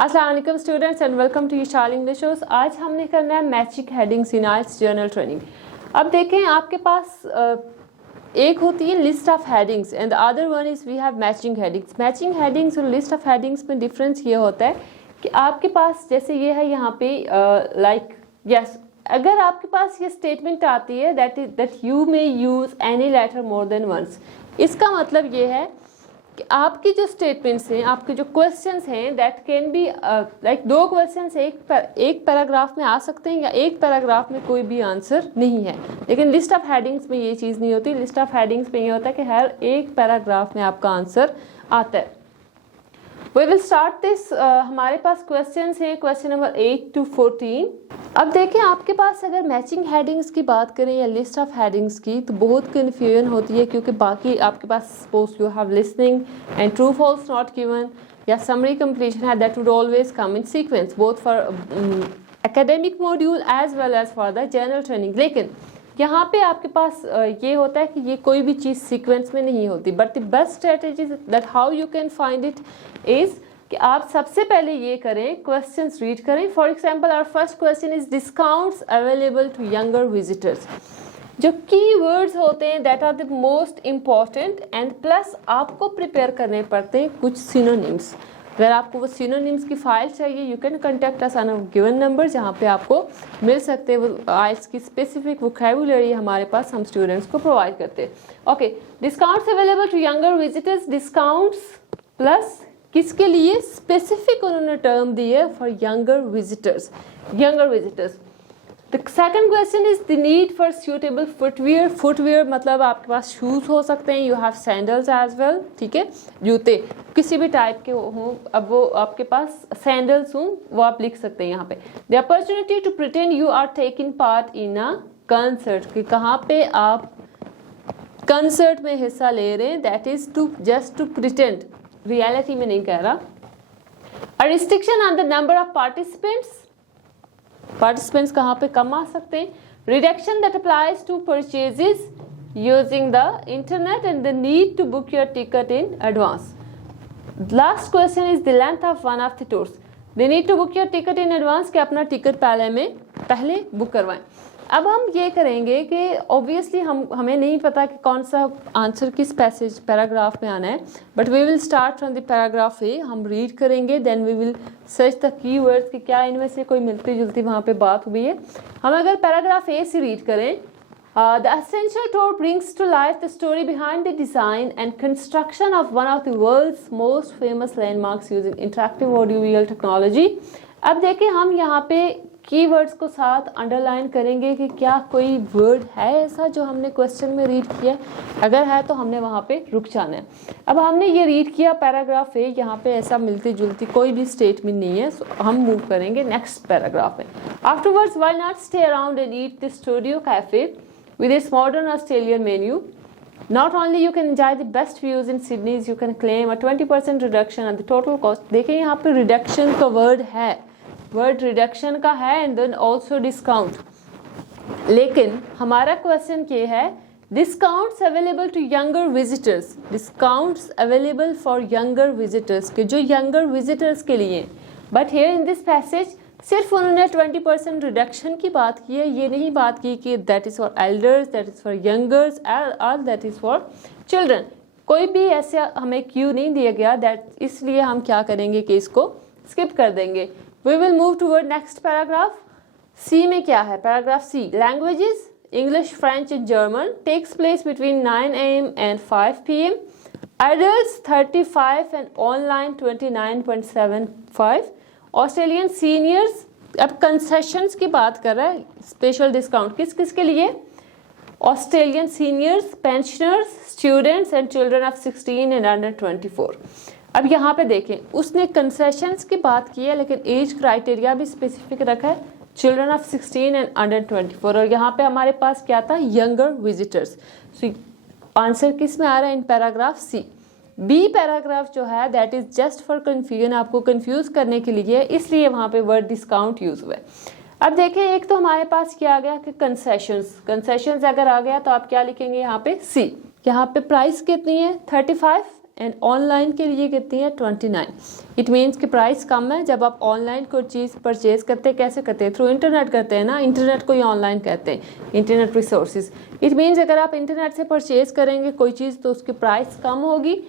अस्सलाम वालेकुम students and welcome to your English course. आज हमने करना है matching headings in IELTS general training. अब देखें, आपके पास एक होती है list of headings and the other one is we have matching headings. Matching headings और लिस्ट ऑफ हेडिंग्स में डिफरेंस ये होता है कि आपके पास जैसे ये है यहाँ पे अगर आपके पास ये स्टेटमेंट आती है that you may use any letter more than once, इसका मतलब ये है कि आपकी जो स्टेटमेंट्स हैं, आपके जो क्वेश्चंस हैं, दैट कैन बी लाइक दो क्वेश्चंस एक पैराग्राफ में आ सकते हैं या एक पैराग्राफ में कोई भी आंसर नहीं है। लेकिन लिस्ट ऑफ हेडिंग्स में ये चीज़ नहीं होती। लिस्ट ऑफ हेडिंग्स में ये होता है कि हर एक पैराग्राफ में आपका आंसर आता है। We will start this. हमारे पास क्वेश्चंस हैं, क्वेश्चन नंबर 8 to 14। अब देखें, आपके पास अगर मैचिंग हेडिंग्स की बात करें या लिस्ट ऑफ हेडिंग्स की, तो बहुत कन्फ्यूजन होती है क्योंकि बाकी आपके पास suppose you have listening and true false not given या समरी कंप्लीशन है, that would always come in sequence both for academic module as well as for the general training. लेकिन यहाँ पे आपके पास ये होता है कि ये कोई भी चीज़ सीक्वेंस में नहीं होती। But the best strategy that how you can find it is कि आप सबसे पहले ये करें, क्वेश्चंस रीड करें। For example our first question is discounts available to younger visitors. जो की वर्ड्स होते हैं that are the most important and plus आपको प्रिपेयर करने पड़ते हैं कुछ सिनोनिम्स। अगर आपको वो सिनोनिम्स की फाइल चाहिए, you can contact us on a given number, जहाँ पे आपको मिल सकते हैं वो आइल्स की स्पेसिफिक वोकैबुलरी हमारे पास हम स्टूडेंट्स को प्रोवाइड करते हैं। Okay, discounts available to younger visitors, discounts plus किसके लिए स्पेसिफिक उन्होंने टर्म दी है for younger visitors. The second question is the need for suitable footwear. Footwear मतलब आपके पास शूज हो सकते हैं, you have sandals as well, ठीक है, जूते किसी भी टाइप के हों। अब वो आपके पास सैंडल्स हों, वो आप लिख सकते हैं यहाँ पे। The opportunity to pretend you are taking part in a concert, कि कहाँ पे आप कंसर्ट में हिस्सा ले रहे हैं, that is to just to pretend, reality में नहीं कह रहा। A restriction on the number of participants कहाँ पे कम आ सकते हैं। Reduction that applies to purchases using the internet and the need to book your ticket in advance. Last question is the length of one of the tours. They need to book your ticket in advance, कि अपना ticket पहले book करवाएं। अब हम ये करेंगे कि obviously हमें नहीं पता कि कौन सा आंसर किस पैराग्राफ में आना है, but we will start from the paragraph A. हम रीड करेंगे, then we will search the keywords कि क्या इनमें से कोई मिलती जुलती वहाँ पे बात हुई है। हम अगर पैराग्राफ ए से रीड करें, the essential tour brings to life the story behind the design and construction of one of the world's most famous landmarks using interactive audio visual technology. अब देखिए, हम यहाँ पे कीवर्ड्स को साथ अंडरलाइन करेंगे कि क्या कोई वर्ड है ऐसा जो हमने क्वेश्चन में रीड किया है। अगर है तो हमने वहाँ पे रुक जाना है। अब हमने ये रीड किया पैराग्राफ है, यहाँ पे ऐसा मिलती जुलती कोई भी स्टेटमेंट नहीं है, सो हम मूव करेंगे नेक्स्ट पैराग्राफ में। Afterwards why not stay around and eat the studio cafe with its modern Australian menu. Not only you can enjoy the best views in Sydney, you can claim a 20% reduction on the total cost। देखिए यहाँ पे reduction का word है, word reduction का है and then also discount. लेकिन हमारा question ये है, discounts available to younger visitors, discounts available for younger visitors, के जो यंगर विजिटर्स के लिए। But here in this passage सिर्फ उन्होंने 20% रिडक्शन की बात की है, ये नहीं बात की कि that is for elders, that is for youngers और दैट इज़ फॉर चिल्ड्रन। कोई भी ऐसा हमें क्यू नहीं दिया गया, दैट इसलिए हम क्या करेंगे कि इसको स्किप कर देंगे। We will move toward next paragraph. C में क्या है, paragraph C, languages English, French and German, takes place between 9 AM and 5 PM। Adults 35 and online 29.75। Australian seniors, अब कंसेशंस की बात कर रहा है, स्पेशल डिस्काउंट किस किस के लिए, Australian seniors, pensioners, students and children of 16 and under 24। अब यहाँ पे देखें, उसने कंसेशंस की बात की है लेकिन एज क्राइटेरिया भी स्पेसिफिक रखा है, चिल्ड्रन ऑफ 16 एंड अंडर 24। और यहाँ पे हमारे पास क्या था, यंगर विजिटर्स। सो आंसर किस में आ रहा है, in paragraph C. B paragraph जो है that is just for confusion, आपको कंफ्यूज करने के लिए, इसलिए वहाँ पे वर्ड डिस्काउंट यूज हुआ है। अब देखें, एक तो हमारे पास क्या आ गया कि कंसेशंस अगर आ गया तो आप क्या लिखेंगे यहाँ पे, सी। यहाँ पे प्राइस कितनी है, 35 एंड ऑनलाइन के लिए कितनी है 29। इट मीन्स कि प्राइस कम है। जब आप ऑनलाइन कोई चीज़ परचेज करते हैं, कैसे करते हैं? थ्रू इंटरनेट करते हैं ना, इंटरनेट को ही ऑनलाइन कहते हैं, इंटरनेट रिसोर्सेज। इट मीन्स अगर आप इंटरनेट से परचेज करेंगे कोई चीज़ तो उसकी प्राइस कम होगी।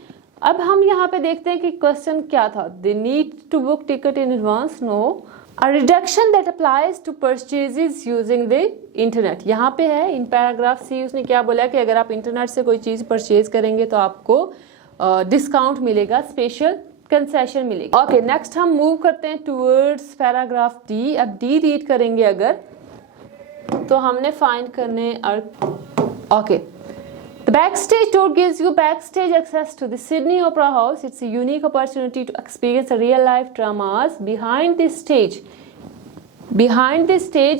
अब हम यहाँ पे देखते हैं कि क्वेश्चन क्या था, they need to book ticket in advance, no. A reduction that applies to purchases using the internet, यहाँ पे है इन पैराग्राफ सी, उसने क्या बोला कि अगर आप इंटरनेट से कोई चीज़ परचेज करेंगे तो आपको डिस्काउंट मिलेगा, स्पेशल कंसेशन मिलेगी। ओके, नेक्स्ट हम मूव करते हैं टूवर्ड्स पैराग्राफ डी। अब डी रीड करेंगे अगर तो हमने फाइंड करने okay, the backstage tour gives you backstage access to the Sydney Opera House. It's a unique opportunity to experience the real life dramas behind the stage.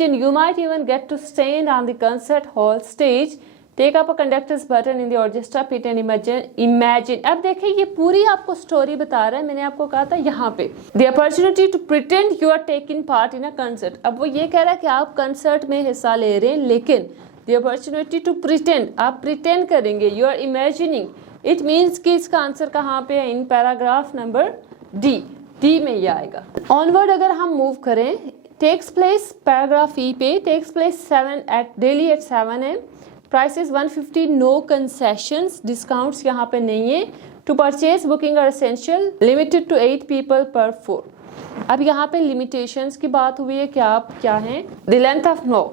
And you might even get to stand on the concert hall stage, take up a conductor's button in the orchestra pit and imagine. अब देखिए ये पूरी आपको story बता रहा है, मैंने आपको कहा था यहाँ पे the opportunity to pretend you are taking part in a concert. अब वो ये कह रहा है कि आप कंसर्ट में हिस्सा ले रहे हैं, लेकिन the opportunity to pretend, आप pretend करेंगे, you are imagining. It means कि इसका आंसर कहाँ पे है? इन पैराग्राफ नंबर डी में ये आएगा। ऑनवर्ड अगर हम मूव करें, टेक्स प्लेस पैराग्राफ ई पे, takes place daily at 7 AM, prices 150, no concessions, discounts यहाँ पे नहीं है। To purchase booking are essential, limited to 8 people per 4। अब यहाँ पे लिमिटेशंस की बात हुई है, क्या है? द लेंथ ऑफ नो,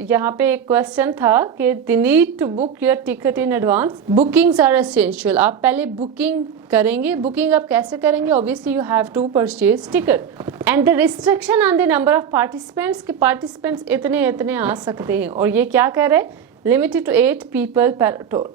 यहाँ पे एक क्वेश्चन था कि they need to book your ticket in advance, bookings are essential, आप पहले बुकिंग करेंगे। बुकिंग आप कैसे करेंगे? Obviously you have to purchase ticket. And the restriction on the number of participants, के पार्टिसिपेंट्स इतने आ सकते हैं, और ये क्या कह रहे हैं? Limited to 8 people per tour।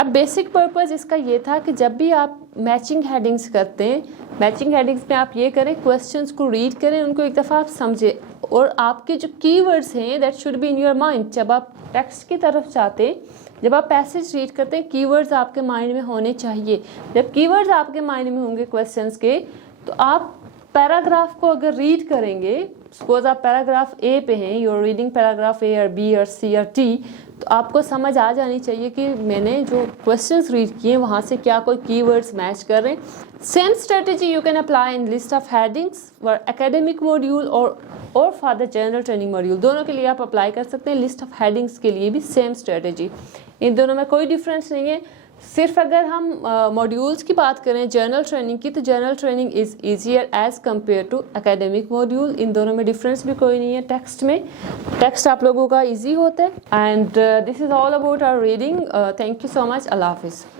अब बेसिक पर्पस इसका ये था कि जब भी आप मैचिंग हेडिंग्स करते हैं, मैचिंग हेडिंग्स में आप ये करें, क्वेश्चंस को रीड करें, उनको एक दफ़ा आप समझें, और आपके जो कीवर्ड्स हैं that should be in your mind. जब आप टेक्स्ट की तरफ जाते हैं, जब आप पैसेज रीड करते हैं, कीवर्ड्स आपके माइंड में होने चाहिए। जब कीवर्ड्स आपके माइंड में होंगे क्वेश्चंस के, तो आप पैराग्राफ को अगर रीड करेंगे, सपोज आप पैराग्राफ ए पे हैं, यू आर रीडिंग पैराग्राफ ए और बी और सी और टी, तो आपको समझ आ जानी चाहिए कि मैंने जो क्वेश्चंस रीड किए वहाँ से क्या कोई कीवर्ड्स मैच कर रहे हैं। Same strategy you can apply in list of headings for academic module और for the general training module, दोनों के लिए आप अप्लाई कर सकते हैं। लिस्ट ऑफ हेडिंग्स के लिए भी सेम स्ट्रेटजी, इन दोनों में कोई डिफरेंस नहीं है। सिर्फ अगर हम मॉड्यूल्स की बात करें जनरल ट्रेनिंग की, तो general training is easier as compare to academic module. इन दोनों में डिफरेंस भी कोई नहीं है। टेक्स्ट में, टेक्स्ट आप लोगों का ईजी होता है। And this is all about our reading. Thank you so much. अल्लाह हाफिज़।